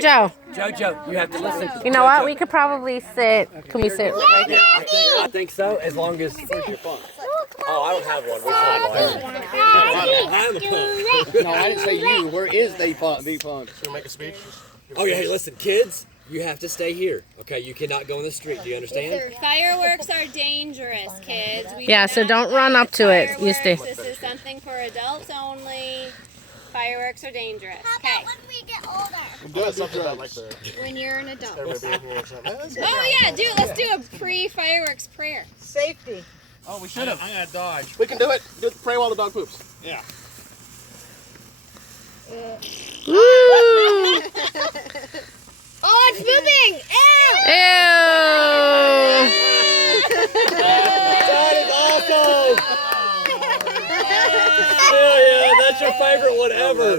Joe. Jojo, you have to listen. You know what? We could probably sit. Can we sit right here? I think so, as long as. Oh, I don't have one. I'm a punk. No, I didn't say you. Where is the punk? Should we make a speech? Oh, yeah, hey, listen, kids, you have to stay here. Okay, you cannot go in the street. Do you understand? Fireworks are dangerous, kids. Yeah, so don't run up to it. You stay. This is something for adults only. Fireworks are dangerous. Okay. When we get older. Do something about like the. When you're an adult. Oh Yeah, let's do a pre-fireworks prayer. Safety. Oh, we should have. I'm gonna dodge. We can do it. Pray while the dog poops. Yeah. Woo! Oh, it's moving! Ew! That is awesome! Yeah, that's your favorite one ever.